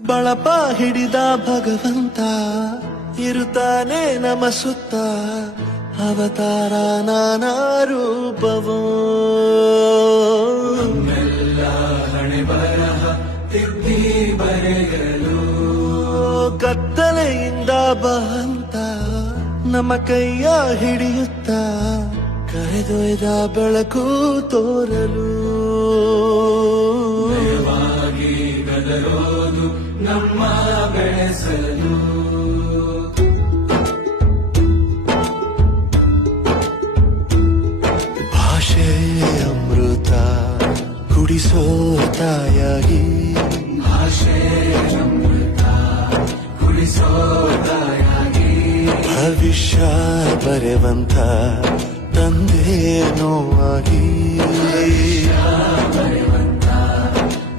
ಬಳಪ ಹಿಡಿದ ಭಗವಂತ ಇರುತ್ತಾನೆ ನಮ ಸುತ್ತ ಅವತಾರ ನಾನಾ ರೂಪವೋ ಹಣೆ ಬರಹ ತಿದ್ದಿ ಬರೆಯಲು ಕತ್ತಲೆಯಿಂದ ಬಹಂತ ನಮ್ಮ ಕೈಯ ಹಿಡಿಯುತ್ತ ಕರೆದೊಯ್ದ ಬೆಳಕು ತೋರಲು ಗದರೋದು ನಮ್ಮ ಬೆಳೆಸಲು ಭಾಷೆ ಅಮೃತ ಕುಡಿಸೋ ತಾಯಾಗಿ ಭಾಷೆ ಅಮೃತ ಕುಡಿಸೋ ತಾಯಾಗಿ ಭವಿಷ್ಯ ಬರೆವಂತ ತಂದೆ ನೋವಾಗಿ